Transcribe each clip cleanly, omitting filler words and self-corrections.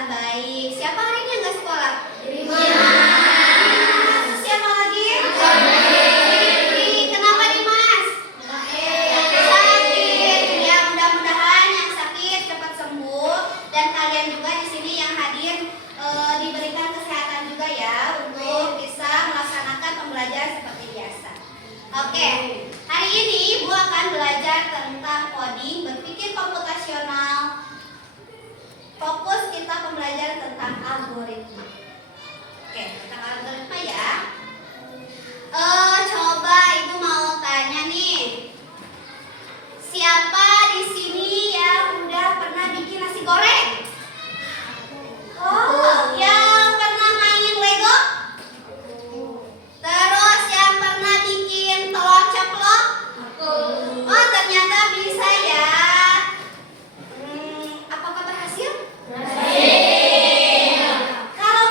Alhamdulillah baik. Siapa hari ini yang nggak sekolah? Siapa lagi? Kenapa Dimas? Sakit. Ya mudah-mudahan yang sakit cepat sembuh dan kalian juga di sini yang hadir diberikan kesehatan juga ya untuk bisa melaksanakan pembelajaran seperti biasa. Oke, hari ini Ibu akan belajar tentang coding, berpikir komputasional. Fokus kita pembelajaran tentang algoritma. Oke, tentang algoritma ya. Coba Ibu mau tanya nih. Siapa di sini yang udah pernah bikin nasi goreng? Oh, yang pernah main Lego? Terus yang pernah bikin telur ceplok? Oh, ternyata bisa ya. Apakah berhasil? Kalau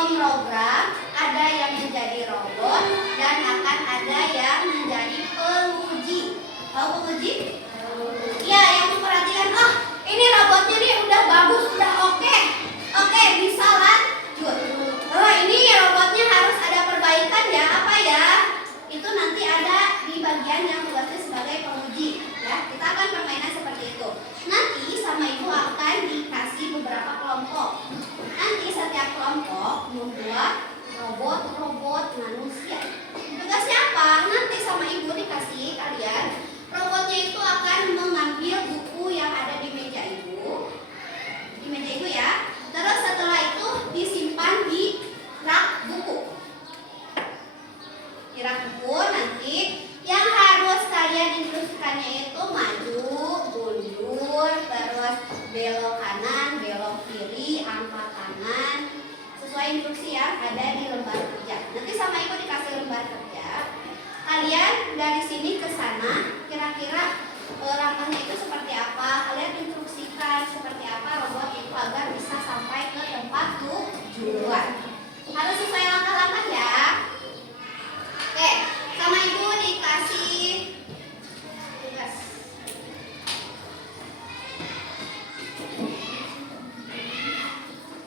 pemrogram, ada yang menjadi robot, dan akan ada yang menjadi penguji. Tahu penguji? Ya, yang memperhatikan, oh ini robotnya nih udah bagus, udah oke, bisa lanjut. Oh ini robotnya harus ada perbaikan ya, apa ya? Itu nanti ada di bagian yang tugasnya sebagai penguji. Ya, kita akan permainan seperti itu. Nanti sama ibu akan dikasih beberapa kelompok. Nanti setiap kelompok membuat robot manusia. Tugasnya apa? Nanti sama ibu dikasih kalian robotnya itu akan mengambil buku yang ada di meja ibu. Di meja ibu ya. Terus setelah itu disimpan di rak buku. Di rak buku nanti yang harus kalian instruksikannya itu maju, mundur, terus belok kanan, belok kiri, angkat tangan. Sesuai instruksi yang ada di lembar kerja. Nanti sama ibu dikasih lembar kerja. Kalian dari sini ke sana, kira-kira langkahnya itu seperti apa? Kalian instruksikan seperti apa robot itu agar bisa sampai ke tempat tujuan. Harus sesuai langkah-langkah ya. Oke, sama ibu dikasih tugas.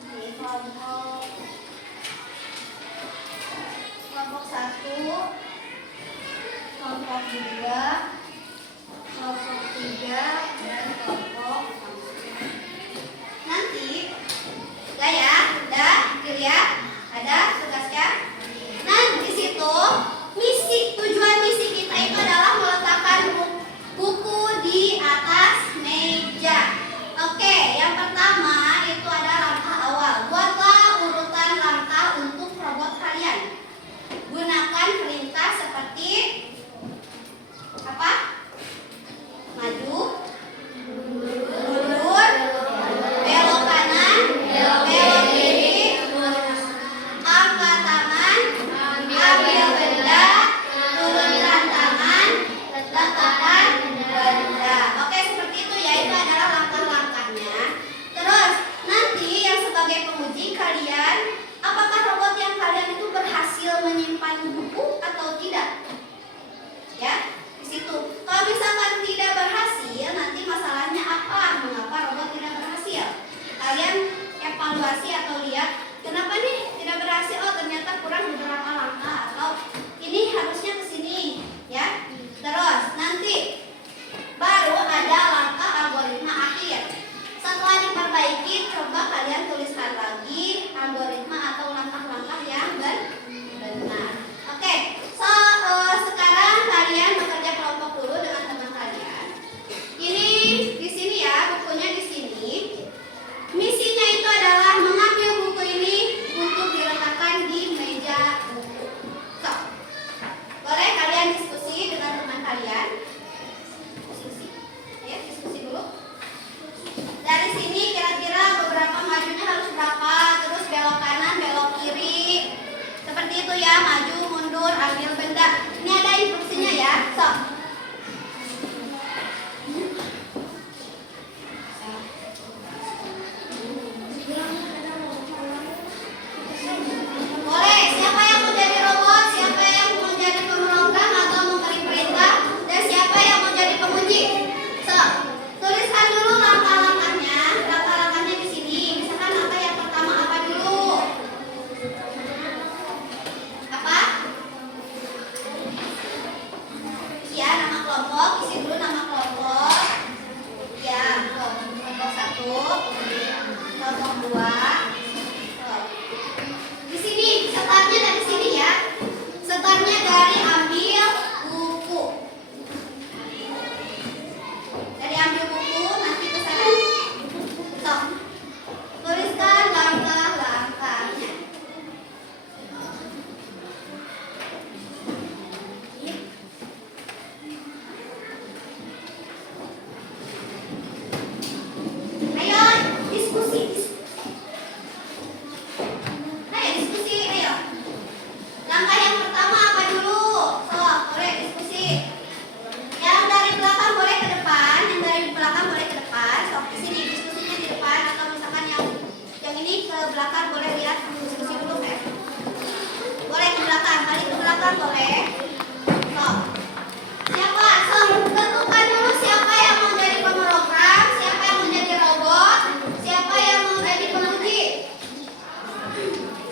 Ini kelompok 1, kelompok 2, kelompok 3, dan kelompok 4. Nanti udah ya, udah dilihat ada tugasnya. Nah di situ tujuan misi kita itu adalah meletakkan buku di atas meja. Oke, yang pertama itu ada langkah awal. Buatlah urutan langkah untuk robot kalian. Gunakan perintah seperti apa? Maju, mundur, belok kanan, belok kiri, angkat tangan, ambil benda, turunkan tangan, letakkan benda. Oke, seperti itu ya. Itu adalah langkah-langkahnya. Terus nanti yang sebagai penguji kalian, apakah robot yang kalian itu berhasil menyimpan buku atau tidak? Ya, di situ. Kalau misalkan tidak berhasil, nanti masalahnya apa? Mengapa robot tidak berhasil? Kalian evaluasi atau lihat, kenapa nih tidak berhasil? Oh, ternyata kurang beberapa langkah, atau ini harusnya ke sini, ya. Terus nanti baru ada langkah algoritma akhir. Setelah diperbaiki, coba kalian tuliskan lagi algoritma atau langkah-langkah yang benar. Oke, sekarang kalian bekerja kelompok dulu dengan teman kalian. Ini di sini ya, bukunya di sini. Misinya itu adalah mengambil buku ini untuk diletakkan di meja buku. So, boleh kalian diskusi dengan teman kalian? Diskusi, ya, diskusi dulu. Dari sini kira-kira beberapa majunya harus berapa? Terus belok kanan, belok kiri. Seperti itu ya, maju, mundur, ambil benda. Ini ada instruksinya ya. So. Boleh, siapa yang mau jadi robot? Siapa yang mau jadi pemrogram atau memberi perintah? Dan siapa yang mau jadi penguji? So, tuliskan dulu langkah-langkahnya. Langkah-langkahnya di sini. Misalkan langkah yang pertama apa dulu? Apa?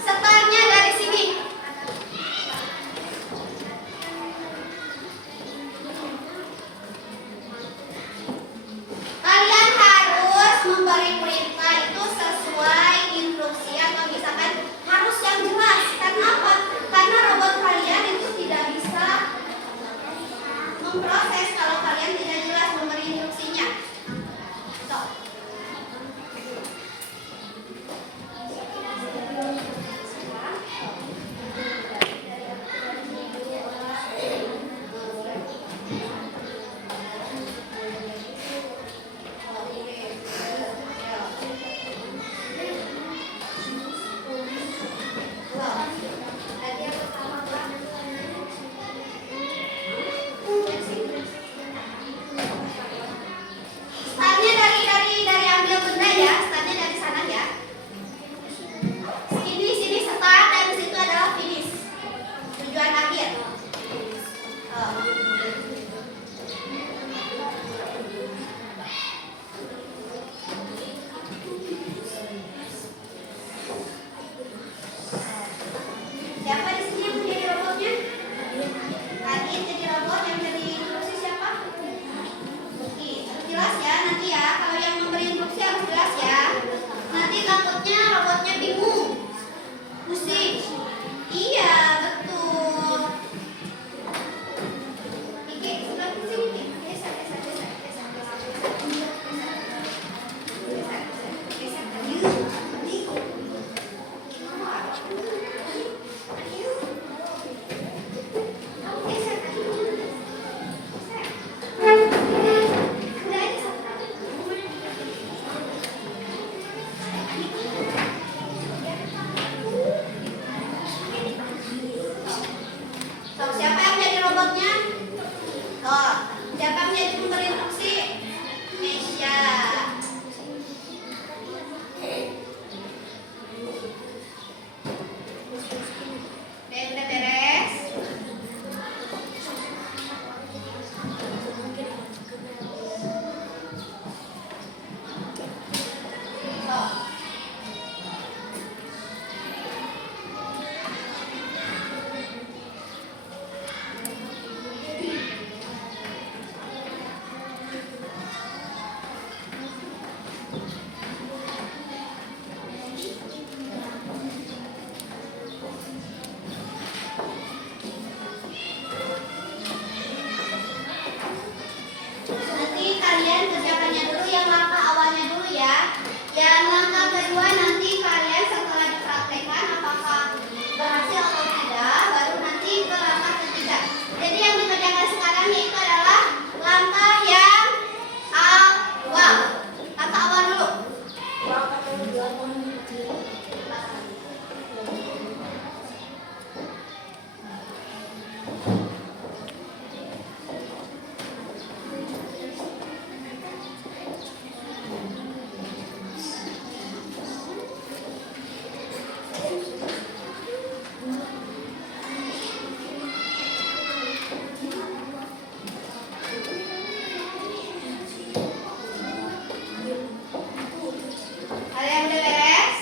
Startnya dari sini. Kalian harus memberi perintah itu sesuai instruksi atau misalkan harus yang jelas. Karena apa? Karena robot kalian itu tidak bisa memproses kalau kalian tidak jelas memberi instruksinya. So. Startnya dari ambil benda ya, startnya dari sana ya. Sini start dan di situ adalah finish. Tujuan akhir. Siapa di sini yang menjadi robotnya? Adit jadi robot, yang jadi instruksi siapa? Oke, harus jelas ya nanti ya. Kalau yang memberi instruksi harus jelas ya. Nanti takutnya robotnya bingung, pusing. Iya, betul. Oke, sebelah sini nih. Geser. Siapa yang jadi robotnya? Oh, siapa yang jadi pemberi instruksi? Mesya. Udah beres. Oh. Nanti kalian kerjakannya dulu yang langkah awalnya dulu ya. Yang langkah kedua nanti kalian setelah dipraktekkan apakah berhasil atau tidak, baru nanti ke langkah ketiga. Jadi yang dikerjakan sekarang itu adalah langkah yang awal. Langkah awal dulu. Ada yang udah beres?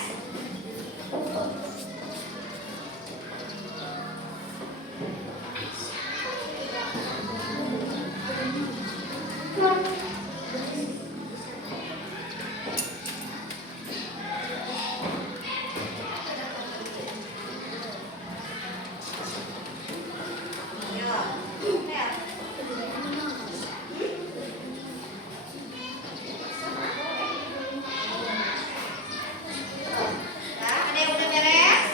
Ada yang udah beres?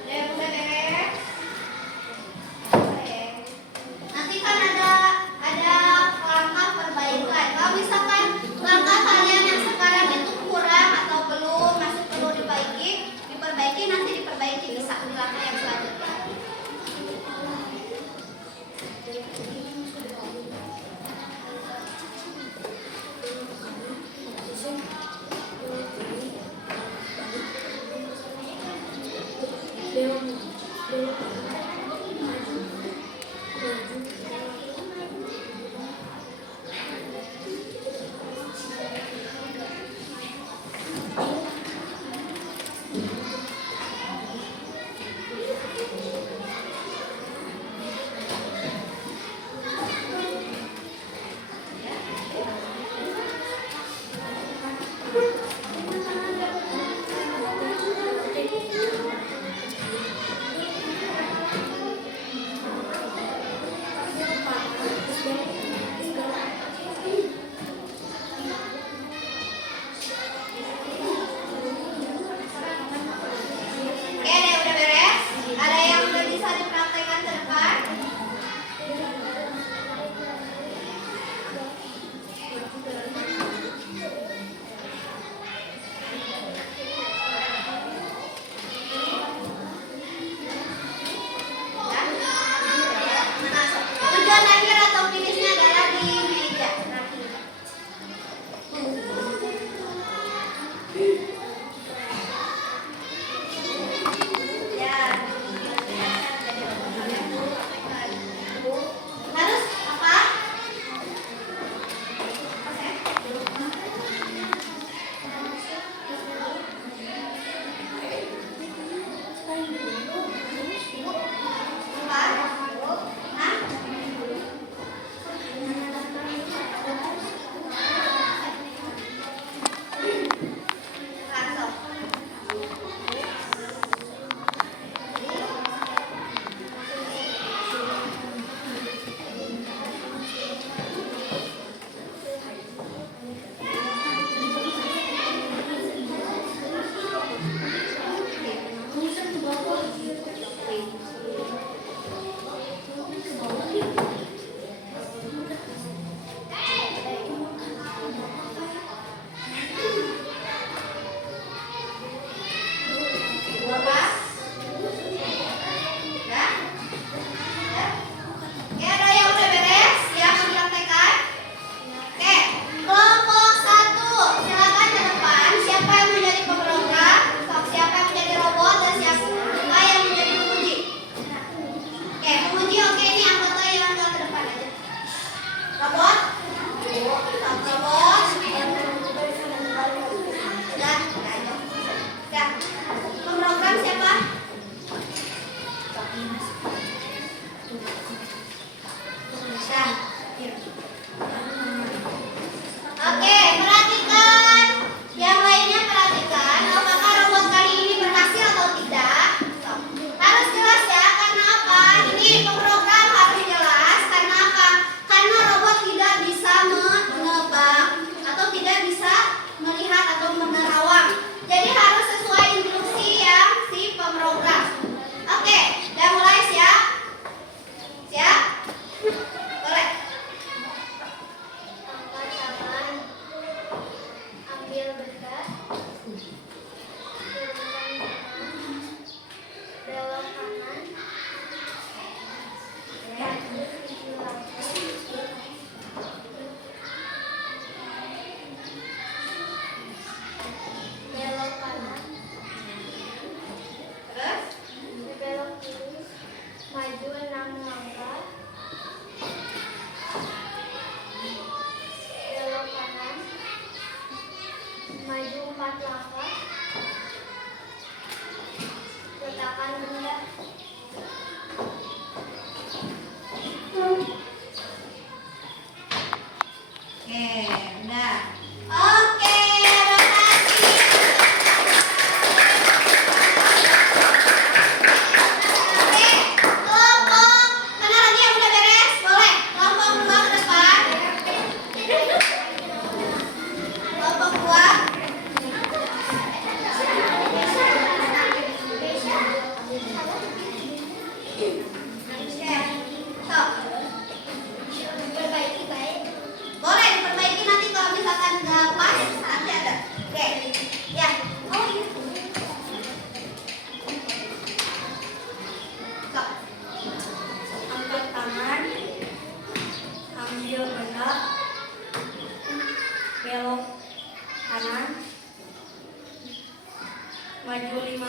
Ada yang udah beres? Oke. Nanti kan ada langkah perbaikan. Kalau misalkan langkah kalian yang sekarang itu kurang atau belum masih perlu diperbaiki nanti diperbaiki bisa di langkah yang selanjutnya.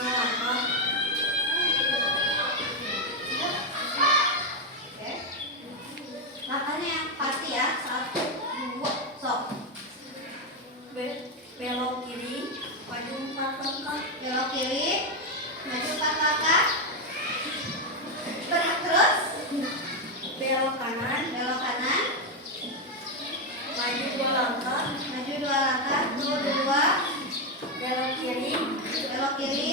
langkah. Oke. Langkahnya yang pasti ya. 1, 2, sok. Belok kiri, maju 4 langkah. Belok kiri, maju 4 langkah. Gerak terus. Belok kanan, Belok kanan, maju 2 langkah. maju 2 langkah. 2, Belok kiri, belok kiri,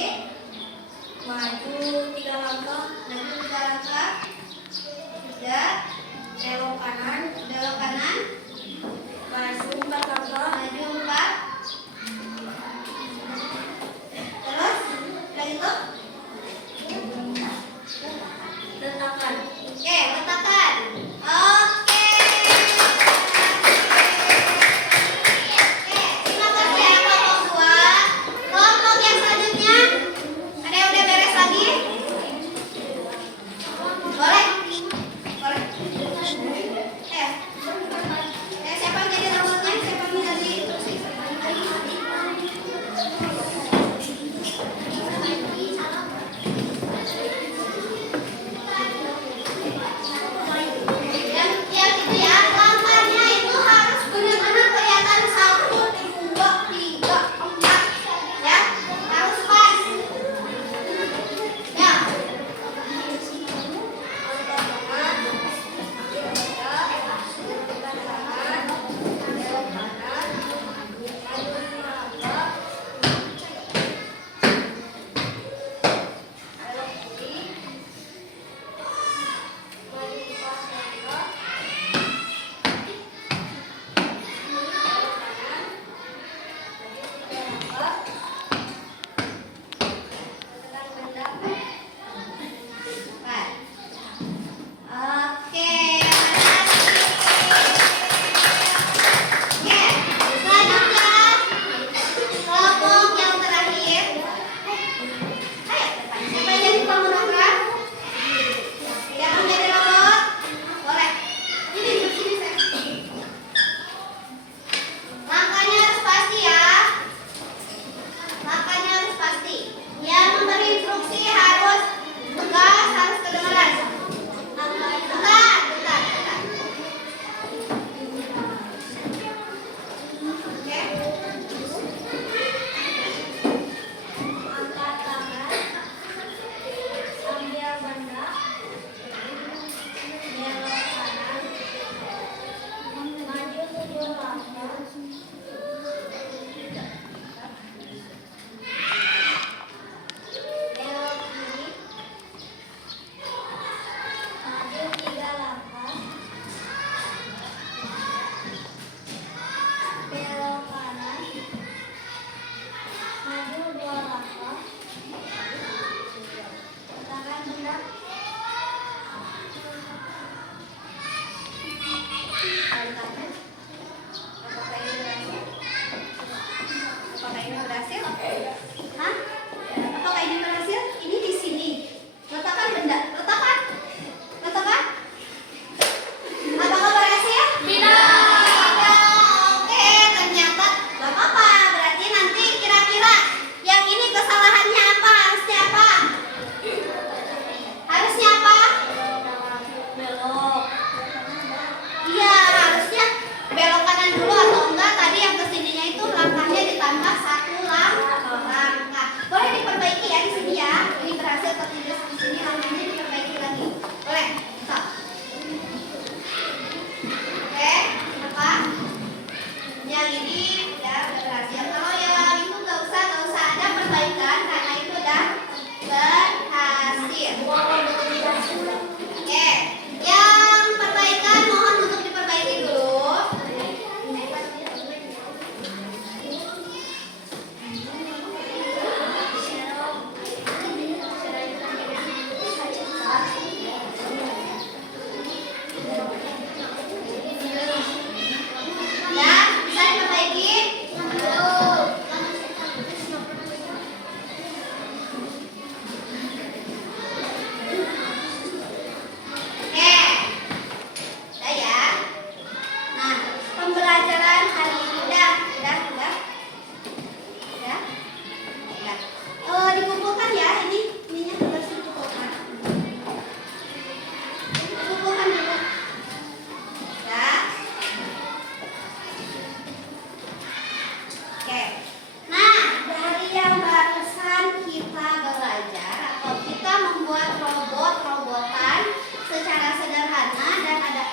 membuat robotan secara sederhana dan ada.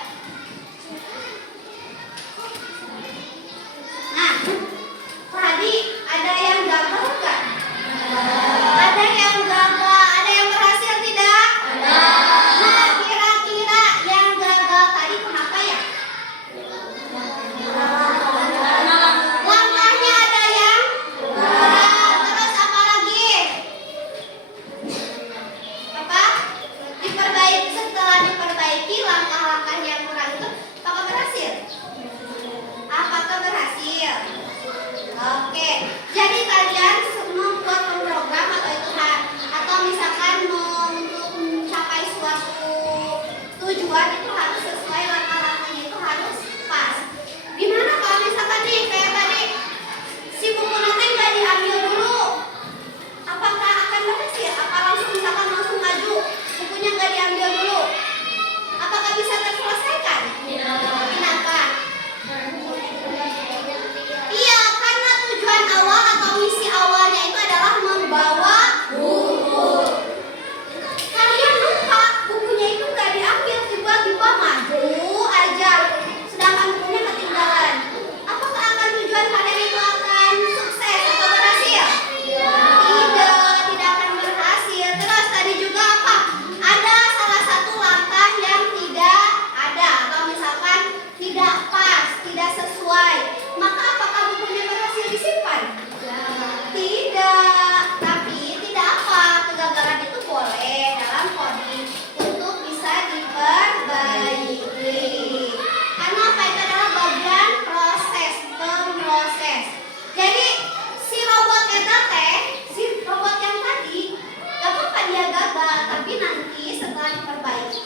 Nah, tadi ada yang gagal nggak? Ada yang gagal, ada yang berhasil tidak? Nah, kira-kira yang gagal tadi kenapa ya? Langkahnya ada yang kurang. Terus apa lagi? Apa? Diperbaiki, setelah diperbaiki langkah-langkah yang kurang itu apakah berhasil? Apakah berhasil? Oke, jadi kalian membuat program atau misalkan untuk mencapai suatu tujuan itu harus sesuai, langkah-langkahnya itu harus pas. Gimana kalau misalkan nih kayak tadi si buku nanti nggak diambil dulu, apakah akan berhasil? Apa langsung maju bukunya nggak diambil dulu? Apakah bisa terselesaikan? Kenapa? Iya, karena tujuan awal atau misi awalnya itu adalah membawa buku. Kalian lupa bukunya itu nggak diambil, tiba-tiba maju aja, sedangkan bukunya ketinggalan. Apakah akan tujuan kalian itu akan sukses atau berhasil? Tidak akan berhasil. Terus tadi juga apa? Ada salah satu langkah yang tidak ada atau misalkan tidak pas, tidak sesuai. Maka apakah bukunya berhasil disimpan? Tidak. Tapi tidak apa, kegagalan itu boleh dalam coding untuk bisa diperbaiki. Karena apa? Itu adalah bagian proses. Jadi si robot si robot yang tadi, gak apa-apa dia gagal, tapi nanti setelah diperbaiki